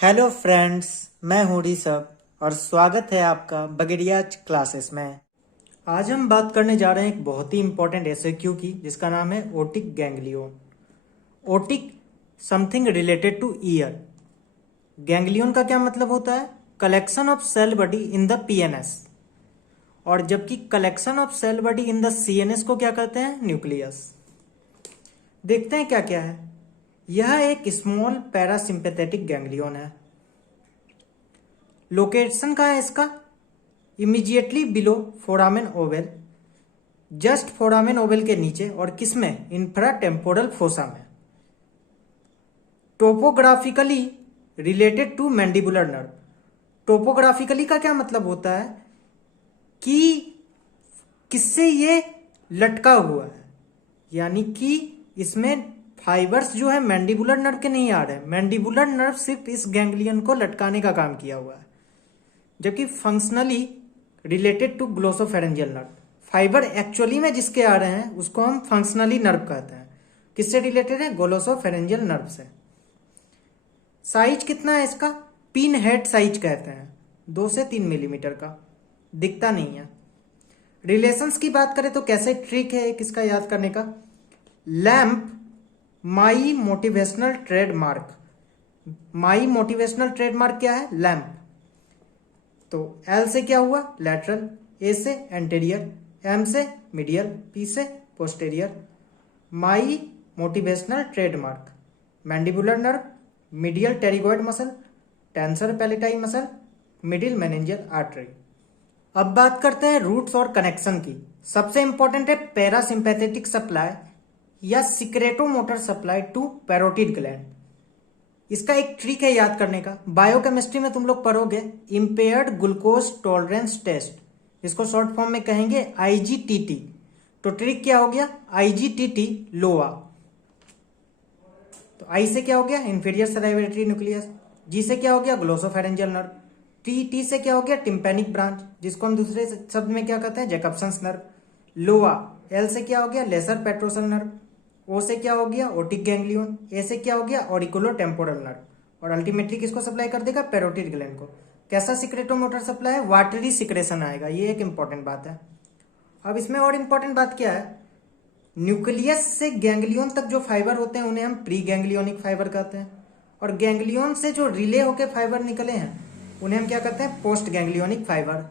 Hello friends, मैं हूँ ऋषभ और स्वागत है आपका बगेरिया क्लासेस में। आज हम बात करने जा रहे हैं एक बहुत ही इंपॉर्टेंट एसएक्यू की, जिसका नाम है otic ganglion. Otic something related to ear. Ganglion का क्या मतलब होता है? Collection of cell body in the PNS. और जबकि collection of cell body in the CNS को क्या कहते हैं? न्यूक्लियस। देखते हैं क्या क्या है। यह एक स्मॉल पैरासिम्पेथेटिक गैंग्लियोन है। लोकेशन कहाँ है इसका? Immediately below foramen ovale, just foramen ovale के नीचे। और किसमें? इंफ्रा टेम्पोरल फोसा में। Topographically related to mandibular nerve. Topographically का क्या मतलब होता है कि किससे ये लटका हुआ है, यानी कि इसमें फाइबर्स जो है मैंडिबुलर नर्व के नहीं आ रहे हैं। मैंडिबुलर नर्व सिर्फ इस गैंग्लियन को लटकाने का काम किया हुआ है। जबकि functionally related to glossopharyngeal nerve, fiber actually में जिसके आ रहे हैं उसको हम फंक्शनली नर्व कहते हैं। किससे रिलेटेड है? ग्लोसोफेरेंजियल नर्व से। साइज कितना है इसका? पिन हेड साइज कहते हैं, 2 से 3 मिलीमीटर का, दिखता नहीं है। रिलेशंस की बात करें तो कैसे ट्रिक है एक इसका याद करने का। लैम्प माई मोटिवेशनल ट्रेडमार्क। माई मोटिवेशनल ट्रेडमार्क क्या है? लैम्प। तो एल से क्या हुआ? लैटरल, ए से एंटेरियर, एम से मीडियल, पी से posterior. My motivational trademark, mandibular nerve, medial pterygoid muscle, tensor palatini muscle, middle meningeal artery. अब बात करते हैं रूट्स और कनेक्शन की। सबसे इंपॉर्टेंट है पैरासिम्पैथेटिक सप्लाई या सिक्रेटोमोटर सप्लाई टू पैरोटिड ग्लैंड। इसका एक ट्रिक है याद करने का। बायोकेमिस्ट्री में तुम लोग पढ़ोगे इंपेयर्ड ग्लूकोज टॉलरेंस टेस्ट, इसको शॉर्ट फॉर्म में कहेंगे आईजीटीटी। तो ट्रिक क्या हो गया? आईजीटीटी लोआ। तो आई से क्या हो गया? Inferior salivatory nucleus. जी से क्या हो गया? Glossopharyngeal nerve. टी से क्या हो गया? टिम्पैनिक ब्रांच, जिसको हम दूसरे शब्द में क्या कहते हैं? जैकब्सन्स नर्व। लोआ। एल से क्या हो गया? Laser petrosal nerve. ओ से क्या हो गया? Otic ganglion. ए से क्या हो गया? Auriculo temporal nerve. और अल्टीमेटली किसको सप्लाई कर देगा? पैरोटिड ग्लैंड को। कैसा सिक्रेटोमोटर सप्लाई है? वाटरी सिक्रेशन आएगा। ये एक इंपॉर्टेंट बात है। अब इसमें और इंपॉर्टेंट बात क्या है? न्यूक्लियस से गैंग्लियन तक जो फाइबर होते हैं उन्हें हम प्री गैंग्लियोनिक फाइबर कहते हैं। और गैंग्लियन से जो रिले होकर फाइबर निकले हैं उन्हें हम क्या कहते हैं? Post ganglionic fibre.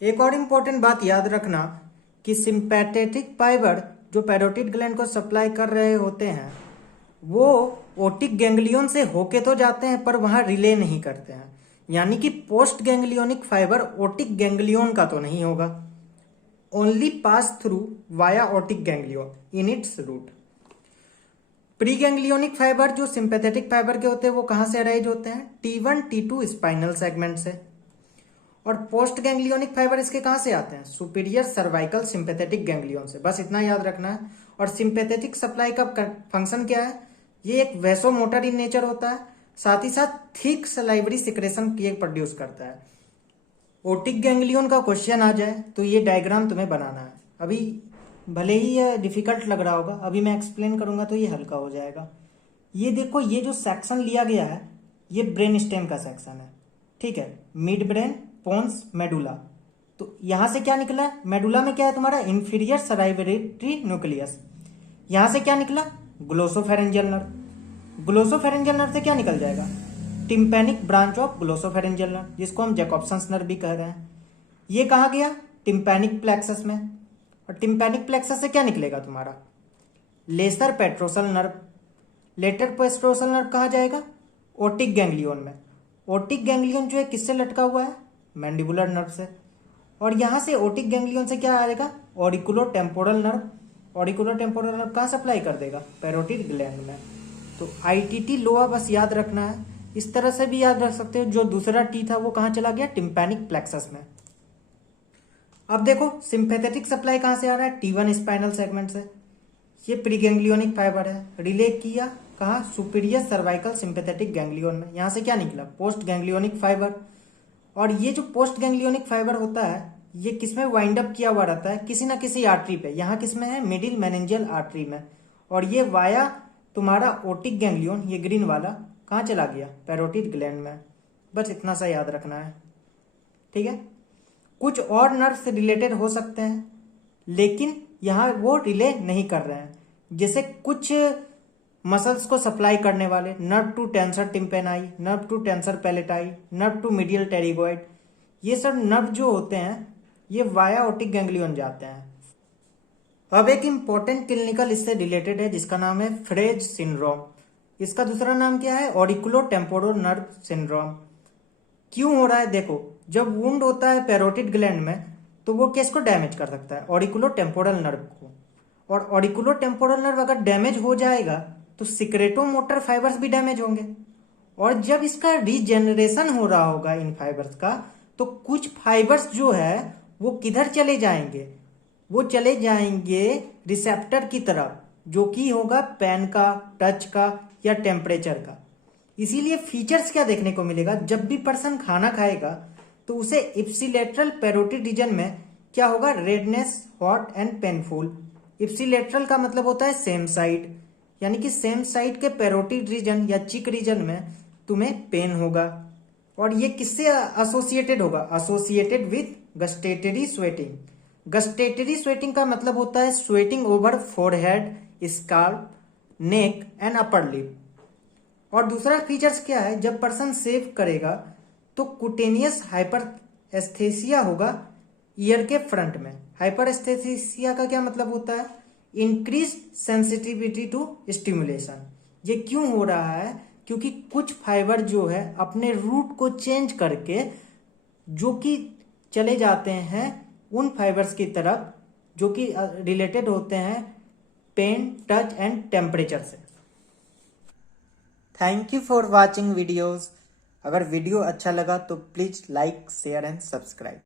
एक और इंपॉर्टेंट बात याद रखना कि सिंपैथेटिक फाइबर जो पैरोटिड ग्लैंड को सप्लाई कर रहे होते हैं वो ओटिक गैंग्लियन से होके तो जाते हैं पर वहां रिले नहीं करते हैं। यानी कि post ganglionic fiber otic ganglion का तो नहीं होगा, only pass through via otic ganglion in its route. Pre ganglionic fiber जो सिंपैथेटिक फाइबर के होते हैं वो कहां से अराइज होते हैं? T1 T2 स्पाइनल सेगमेंट से। और पोस्ट गैंग्लियोनिक फाइबर इसके कहां से आते हैं? सुपीरियर सर्वाइकल सिंपैथेटिक गैंग्लियन से। बस इतना याद रखना है। और सिंपैथेटिक सप्लाई का फंक्शन क्या है? ये एक वैसोमोटर इन नेचर होता है, साथ ही साथ थिक सलाइवरी सिक्रेशन की प्रोड्यूस करता है। ओटिक गैंग्लियन का क्वेश्चन आ जाए तो ये डायग्राम तुम्हें बनाना है। अभी भले ही ये डिफिकल्ट लग रहा होगा, अभी मैं एक्सप्लेन करूंगा तो ये हल्का हो जाएगा। ये देखो, ये जो सेक्शन लिया गया है ये ब्रेन स्टेम का सेक्शन है, ठीक है। Midbrain, pons, medulla. तो यहां से क्या निकला? मेडुला में क्या है तुम्हारा? Inferior salivary nucleus. यहां से क्या निकला? Glossopharyngeal nerve. ग्लोसोफेरेंजियल नर्व से क्या निकल जाएगा? Tympanic branch of glossopharyngeal nerve, जिसको हम जैकब्सन्स नर्व भी कह रहे हैं। ये कहा गया? टिम्पैनिक प्लेक्सस में। और टिम्पैनिक प्लेक्सस से क्या निकलेगा तुम्हारा? Lesser petrosal nerve. Lesser petrosal nerve कहा जाएगा? ओटिक गैंग्लियन में। ओटिक गैंग्लियन जो है किससे लटका हुआ है? मैंडिबुलर नर्व से। और यहां से ओटिक गैंग्लियन से क्या आएगा? Auriculo temporal nerve. Auriculo temporal nerve कहां सप्लाई कर देगा? पैरोटिड ग्लैंड में। तो आईटीटी लोआ बस याद रखना है। इस तरह से भी याद रख सकते हो, जो दूसरा टी था वो कहां चला गया? टिम्पैनिक प्लेक्सस में। अब देखो सिंपैथेटिक सप्लाई कहां से आ रहा है? T1 स्पाइनल सेगमेंट से। ये प्रीगैंग्लियोनिक फाइबर है, रिले किया कहा? सुपीरियर सर्वाइकल सिंपैथेटिक गैंग्लियन में। यहां से क्या निकला? Post ganglionic fibre. और ये जो पोस्ट गैंग्लियोनिक फाइबर होता है ये किसमें वाइंड अप किया हुआ रहता है? किसी ना किसी आर्टरी पे। यहाँ किसमें है? मिडिल मेनिंजियल आर्टरी में। और ये वाया तुम्हारा ओटिक गैंग्लियन, ये ग्रीन वाला, कहाँ चला गया? पैरोटिड ग्लैंड में। बस इतना सा याद रखना है, ठीक है। कुछ और नर्व से रिलेटेड हो सकते हैं, लेकिन यहाँ वो रिले नहीं कर रहे हैं। जैसे कुछ मसल्स को सप्लाई करने वाले nerve to tensor tympani, nerve to tensor palatini, nerve to medial pterygoid, ये सब नर्व जो होते हैं ये वाया ओटिक गैंग्लियन जाते हैं। अब एक इंपॉर्टेंट क्लिनिकल इससे रिलेटेड है जिसका नाम है फ्रेज सिंड्रोम। इसका दूसरा नाम क्या है? ऑडिकुलो टेम्पोरल नर्व सिंड्रोम। क्यों हो रहा है? देखो, जब वुंड होता है पैरोटिड ग्लैंड में तो वो किसको डैमेज कर सकता है? ऑडिकुलो टेम्पोरल नर्व को। और ऑडिकुलो टेम्पोरल नर्व अगर डैमेज हो जाएगा तो सिक्रेटोमोटर फाइबर्स भी डैमेज होंगे, और जब इसका रीजेनरेशन हो रहा होगा इन फाइबर्स का, तो कुछ फाइबर्स जो है वो किधर चले जाएंगे? वो चले जाएंगे रिसेप्टर की तरफ, जो कि होगा पेन का, टच का या टेम्परेचर का। इसीलिए फीचर्स क्या देखने को मिलेगा? जब भी पर्सन खाना खाएगा तो उसे इप्सिलेटरल पैरोटिड रीजन में क्या होगा? Redness, hot and painful. Ipsilateral का मतलब होता है सेम साइड, यानी कि सेम साइड के पैरोटिड रीजन या चिक रीजन में तुम्हें पेन होगा। और ये किससे एसोसिएटेड होगा? Associated with gustatory sweating. Gustatory sweating का मतलब होता है sweating over forehead, scalp, neck and upper lip. और दूसरा फीचर्स क्या है? जब पर्सन सेव करेगा तो कुटेनियस हाइपर एस्थेसिया होगा ईयर के फ्रंट में। हाइपर एस्थेसिया का क्या मतलब होता है? Increase sensitivity to stimulation. ये क्यों हो रहा है? क्योंकि कुछ फाइबर जो है अपने रूट को चेंज करके जो कि चले जाते हैं उन फाइबर्स की तरफ जो कि रिलेटेड होते हैं पेन, टच एंड टेम्परेचर से। Thank you for watching videos. अगर वीडियो अच्छा लगा तो please like, share and subscribe.